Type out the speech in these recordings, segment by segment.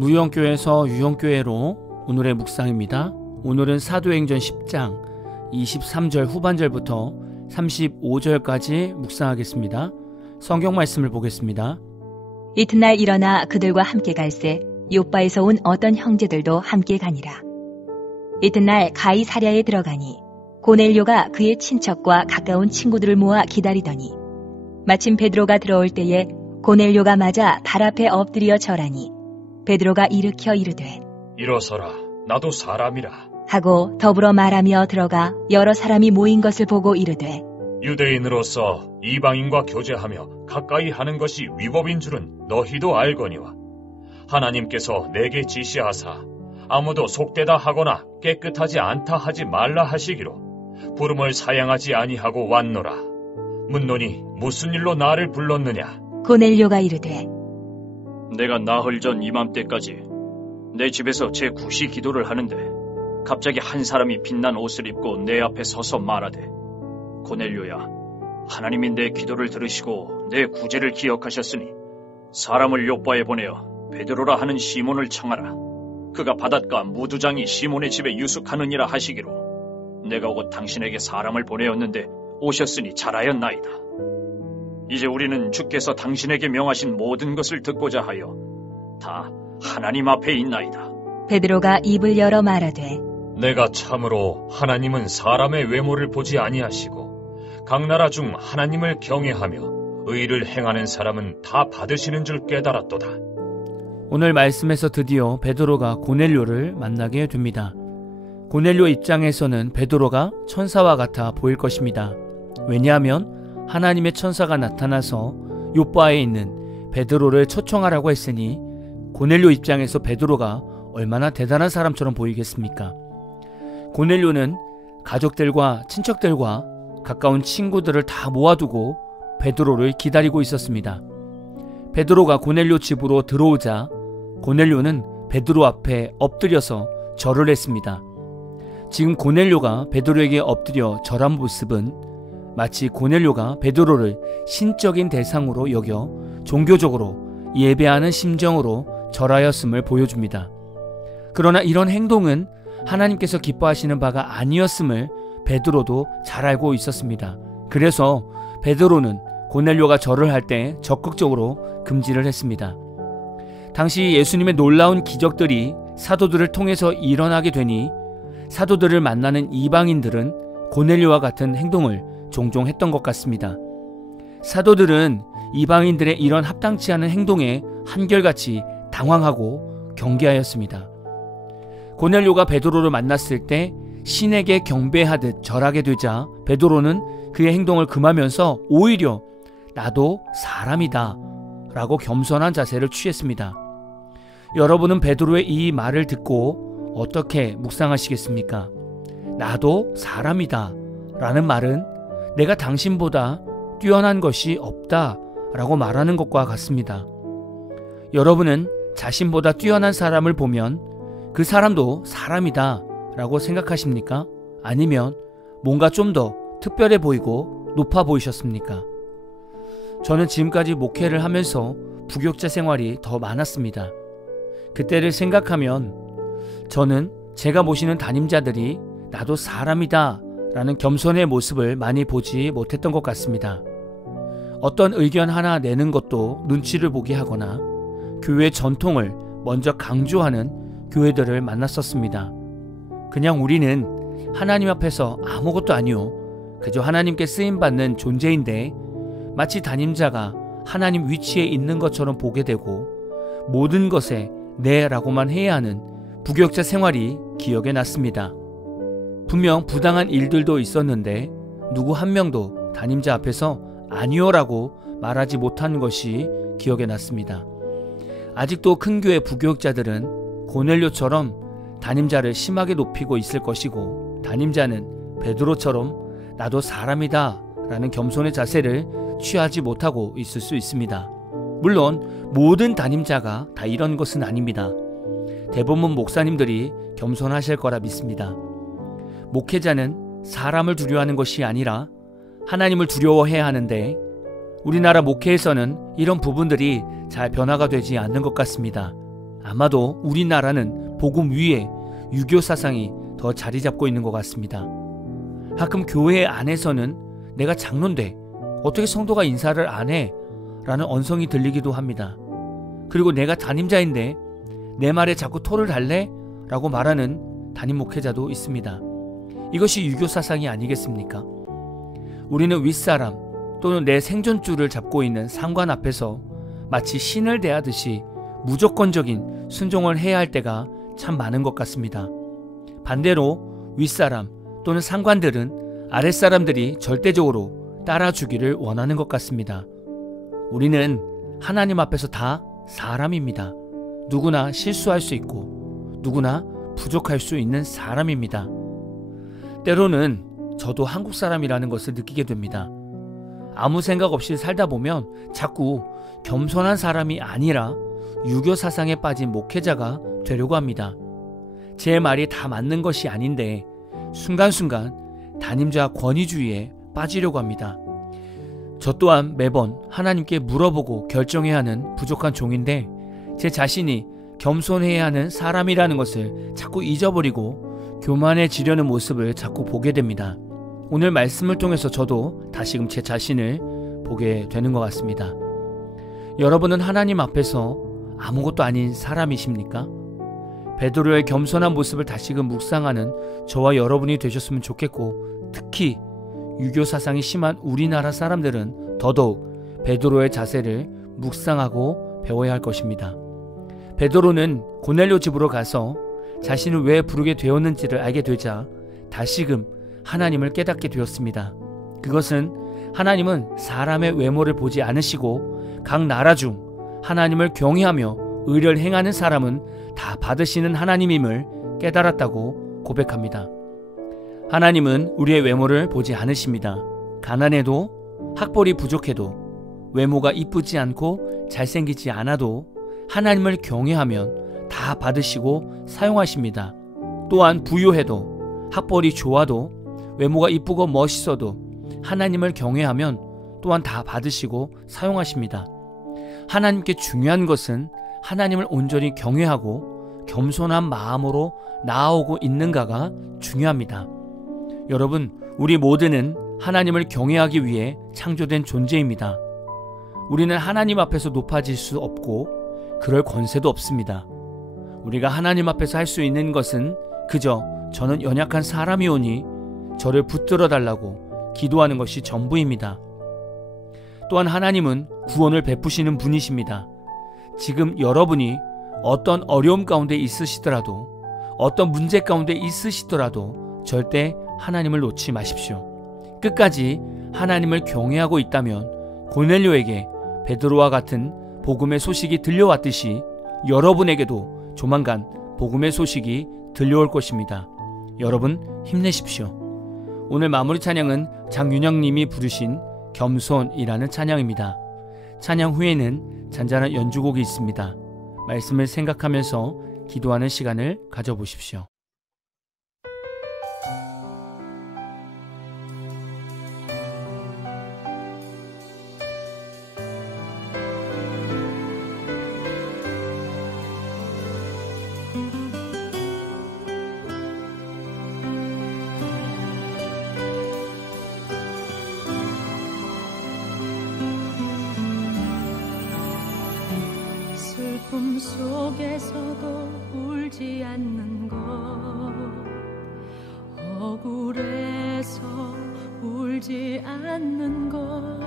무용교에서 유용교회로 오늘의 묵상입니다. 오늘은 사도행전 10장 23절 후반절부터 35절까지 묵상하겠습니다. 성경 말씀을 보겠습니다. 이튿날 일어나 그들과 함께 갈새 요빠에서 온 어떤 형제들도 함께 가니라. 이튿날 가이사랴에 들어가니 고넬료가 그의 친척과 가까운 친구들을 모아 기다리더니 마침 베드로가 들어올 때에 고넬료가 맞아 발 앞에 엎드려 절하니 베드로가 일으켜 이르되 일어서라, 나도 사람이라 하고 더불어 말하며 들어가 여러 사람이 모인 것을 보고 이르되 유대인으로서 이방인과 교제하며 가까이 하는 것이 위법인 줄은 너희도 알거니와 하나님께서 내게 지시하사 아무도 속되다 하거나 깨끗하지 않다 하지 말라 하시기로 부름을 사양하지 아니하고 왔노라. 묻노니 무슨 일로 나를 불렀느냐? 고넬료가 이르되 내가 나흘 전 이맘때까지 내 집에서 제 구시 기도를 하는데 갑자기 한 사람이 빛난 옷을 입고 내 앞에 서서 말하되 고넬료야, 하나님이 내 기도를 들으시고 내 구제를 기억하셨으니 사람을 요빠에 보내어 베드로라 하는 시몬을 청하라. 그가 바닷가 무두장이 시몬의 집에 유숙하느니라 하시기로 내가 곧 당신에게 사람을 보내었는데 오셨으니 잘하였나이다. 이제 우리는 주께서 당신에게 명하신 모든 것을 듣고자 하여 다 하나님 앞에 있나이다. 베드로가 입을 열어 말하되 내가 참으로 하나님은 사람의 외모를 보지 아니하시고 각 나라 중 하나님을 경외하며 의를 행하는 사람은 다 받으시는 줄 깨달았도다. 오늘 말씀에서 드디어 베드로가 고넬료를 만나게 됩니다. 고넬료 입장에서는 베드로가 천사와 같아 보일 것입니다. 왜냐하면 하나님의 천사가 나타나서 요빠에 있는 베드로를 초청하라고 했으니 고넬료 입장에서 베드로가 얼마나 대단한 사람처럼 보이겠습니까? 고넬료는 가족들과 친척들과 가까운 친구들을 다 모아두고 베드로를 기다리고 있었습니다. 베드로가 고넬료 집으로 들어오자 고넬료는 베드로 앞에 엎드려서 절을 했습니다. 지금 고넬료가 베드로에게 엎드려 절한 모습은 마치 고넬료가 베드로를 신적인 대상으로 여겨 종교적으로 예배하는 심정으로 절하였음을 보여줍니다. 그러나 이런 행동은 하나님께서 기뻐하시는 바가 아니었음을 베드로도 잘 알고 있었습니다. 그래서 베드로는 고넬료가 절을 할 때 적극적으로 금지를 했습니다. 당시 예수님의 놀라운 기적들이 사도들을 통해서 일어나게 되니 사도들을 만나는 이방인들은 고넬료와 같은 행동을 종종 했던 것 같습니다. 사도들은 이방인들의 이런 합당치 않은 행동에 한결같이 당황하고 경계하였습니다. 고넬료가 베드로를 만났을 때 신에게 경배하듯 절하게 되자 베드로는 그의 행동을 금하면서 오히려 나도 사람이다 라고 겸손한 자세를 취했습니다. 여러분은 베드로의 이 말을 듣고 어떻게 묵상하시겠습니까? 나도 사람이다 라는 말은 내가 당신보다 뛰어난 것이 없다 라고 말하는 것과 같습니다. 여러분은 자신보다 뛰어난 사람을 보면 그 사람도 사람이다 라고 생각하십니까? 아니면 뭔가 좀 더 특별해 보이고 높아 보이셨습니까? 저는 지금까지 목회를 하면서 부교육자 생활이 더 많았습니다. 그때를 생각하면 저는 제가 모시는 담임자들이 나도 사람이다 라는 겸손의 모습을 많이 보지 못했던 것 같습니다. 어떤 의견 하나 내는 것도 눈치를 보게 하거나 교회 전통을 먼저 강조하는 교회들을 만났었습니다. 그냥 우리는 하나님 앞에서 아무것도 아니요, 그저 하나님께 쓰임받는 존재인데 마치 담임자가 하나님 위치에 있는 것처럼 보게 되고 모든 것에 네 라고만 해야 하는 부교육자 생활이 기억에 났습니다. 분명 부당한 일들도 있었는데 누구 한 명도 담임자 앞에서 아니요 라고 말하지 못한 것이 기억에 났습니다. 아직도 큰 교회 부교육자들은 고넬료처럼 담임자를 심하게 높이고 있을 것이고 담임자는 베드로처럼 나도 사람이다 라는 겸손의 자세를 취하지 못하고 있을 수 있습니다. 물론 모든 담임자가 다 이런 것은 아닙니다. 대부분 목사님들이 겸손하실 거라 믿습니다. 목회자는 사람을 두려워하는 것이 아니라 하나님을 두려워해야 하는데 우리나라 목회에서는 이런 부분들이 잘 변화가 되지 않는 것 같습니다. 아마도 우리나라는 복음 위에 유교 사상이 더 자리 잡고 있는 것 같습니다. 가끔 교회 안에서는 내가 장로인데 어떻게 성도가 인사를 안 해? 라는 언성이 들리기도 합니다. 그리고 내가 담임자인데 내 말에 자꾸 토를 달래? 라고 말하는 담임 목회자도 있습니다. 이것이 유교 사상이 아니겠습니까? 우리는 윗사람 또는 내 생존줄을 잡고 있는 상관 앞에서 마치 신을 대하듯이 무조건적인 순종을 해야 할 때가 참 많은 것 같습니다. 반대로 윗사람 또는 상관들은 아랫사람들이 절대적으로 따라주기를 원하는 것 같습니다. 우리는 하나님 앞에서 다 사람입니다. 누구나 실수할 수 있고 누구나 부족할 수 있는 사람입니다. 때로는 저도 한국 사람이라는 것을 느끼게 됩니다. 아무 생각 없이 살다 보면 자꾸 겸손한 사람이 아니라 유교 사상에 빠진 목회자가 되려고 합니다. 제 말이 다 맞는 것이 아닌데 순간순간 담임자 권위주의에 빠지려고 합니다. 저 또한 매번 하나님께 물어보고 결정해야 하는 부족한 종인데 제 자신이 겸손해야 하는 사람이라는 것을 자꾸 잊어버리고 교만해지려는 모습을 자꾸 보게 됩니다. 오늘 말씀을 통해서 저도 다시금 제 자신을 보게 되는 것 같습니다. 여러분은 하나님 앞에서 아무것도 아닌 사람이십니까? 베드로의 겸손한 모습을 다시금 묵상하는 저와 여러분이 되셨으면 좋겠고, 특히 유교 사상이 심한 우리나라 사람들은 더더욱 베드로의 자세를 묵상하고 배워야 할 것입니다. 베드로는 고넬료 집으로 가서 자신을 왜 부르게 되었는지를 알게 되자 다시금 하나님을 깨닫게 되었습니다. 그것은 하나님은 사람의 외모를 보지 않으시고 각 나라 중 하나님을 경외하며 의를 행하는 사람은 다 받으시는 하나님임을 깨달았다고 고백합니다. 하나님은 우리의 외모를 보지 않으십니다. 가난해도 학벌이 부족해도 외모가 이쁘지 않고 잘생기지 않아도 하나님을 경외하면 다 받으시고 사용하십니다. 또한 부유해도 학벌이 좋아도 외모가 이쁘고 멋있어도 하나님을 경외하면 또한 다 받으시고 사용하십니다. 하나님께 중요한 것은 하나님을 온전히 경외하고 겸손한 마음으로 나아오고 있는가가 중요합니다. 여러분, 우리 모두는 하나님을 경외하기 위해 창조된 존재입니다. 우리는 하나님 앞에서 높아질 수 없고 그럴 권세도 없습니다. 우리가 하나님 앞에서 할 수 있는 것은 그저 저는 연약한 사람이오니 저를 붙들어 달라고 기도하는 것이 전부입니다. 또한 하나님은 구원을 베푸시는 분이십니다. 지금 여러분이 어떤 어려움 가운데 있으시더라도, 어떤 문제 가운데 있으시더라도 절대 하나님을 놓지 마십시오. 끝까지 하나님을 경외하고 있다면 고넬료에게 베드로와 같은 복음의 소식이 들려왔듯이 여러분에게도 조만간 복음의 소식이 들려올 것입니다. 여러분 힘내십시오. 오늘 마무리 찬양은 장윤영님이 부르신 겸손이라는 찬양입니다. 찬양 후에는 잔잔한 연주곡이 있습니다. 말씀을 생각하면서 기도하는 시간을 가져보십시오. 슬픔 속에서도 울지 않는 것, 억울해서 울지 않는 것,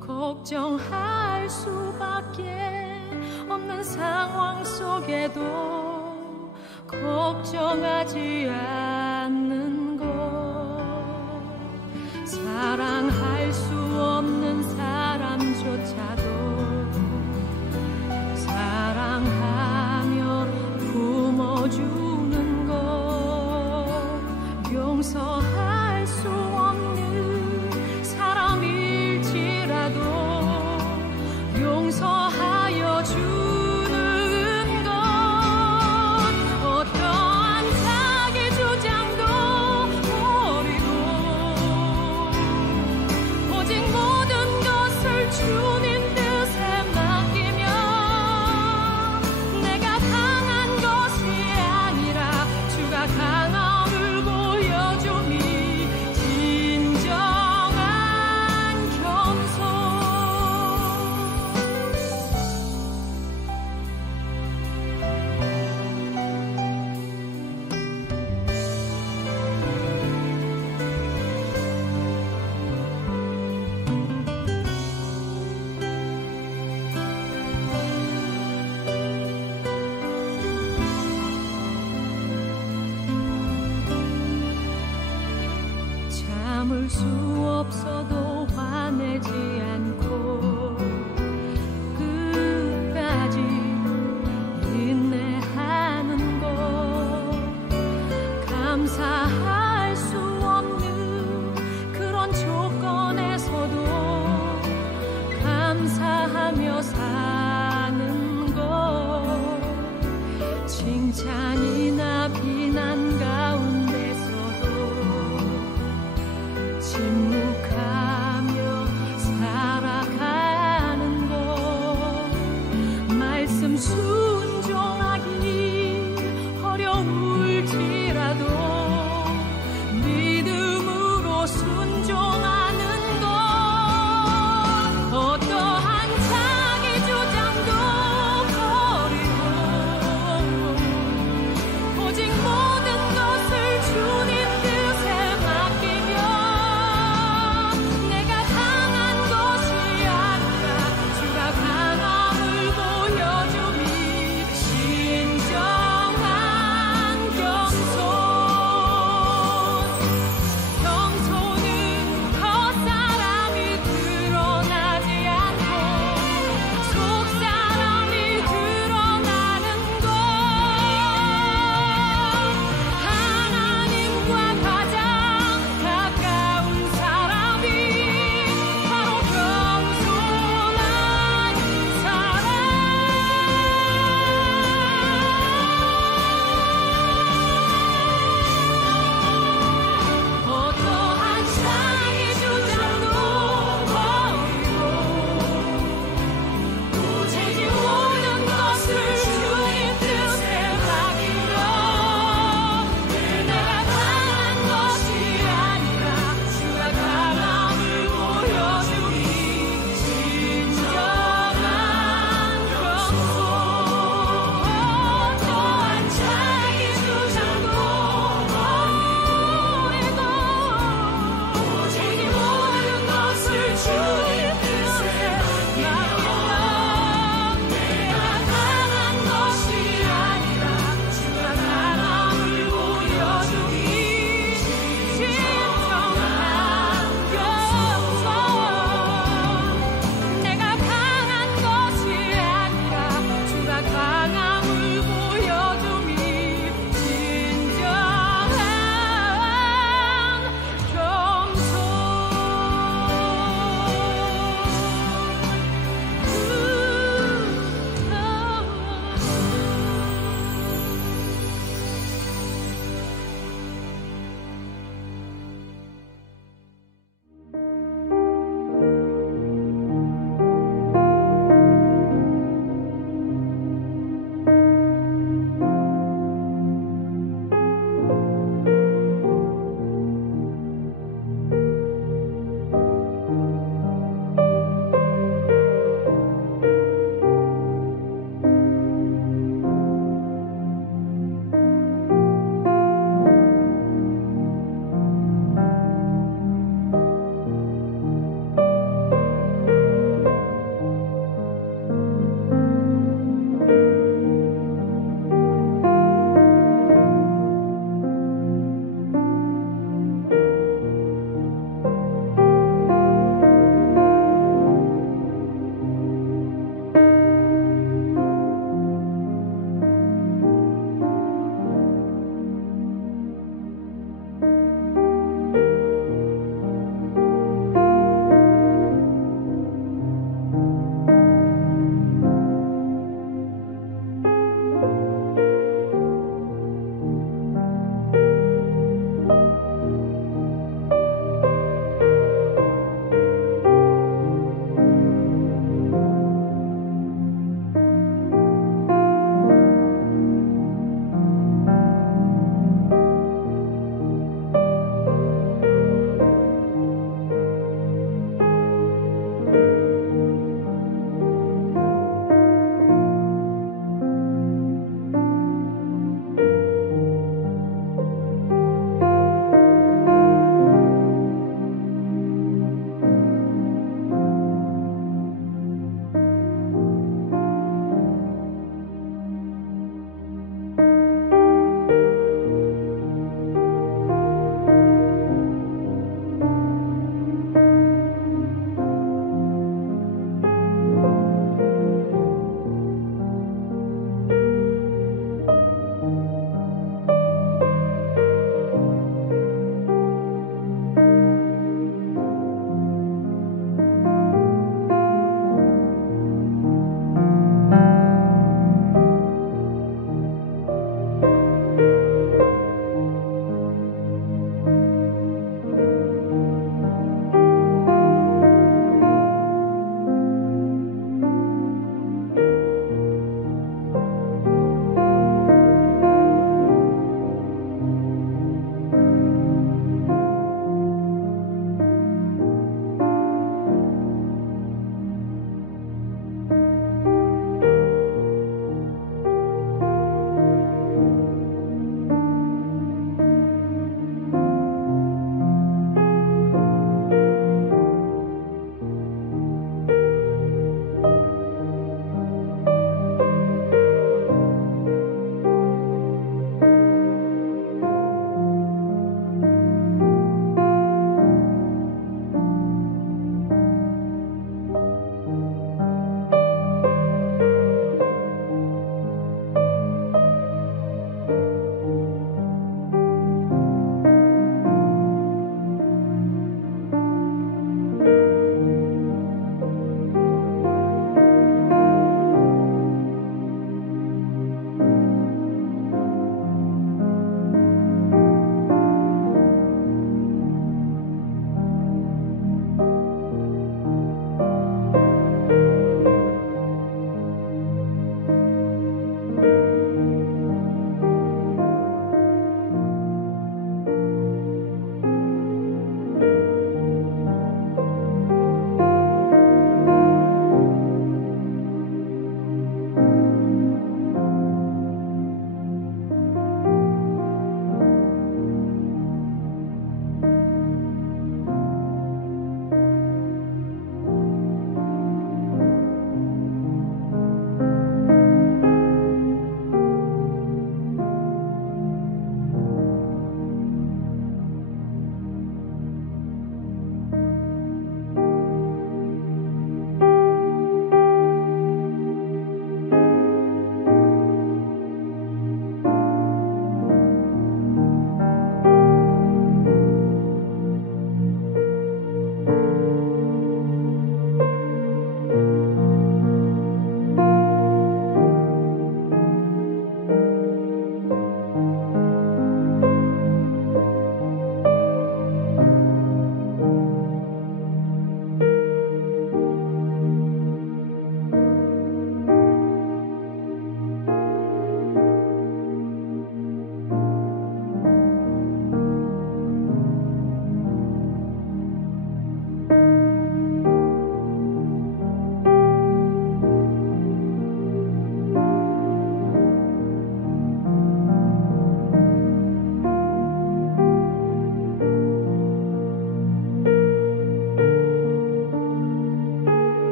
걱정할 수밖에 없는 상황 속에도 걱정하지 않는 것, 사랑할 수 없는 사람조차도 사랑하며 품어주는 것, 용서할 수 없는 사람일지라도 용서하여 주는 것, 어떠한 자기 주장도 버리고 오직 모든 것을 주님 뜻에 맡기며 참을 수 없어도 화내지 않고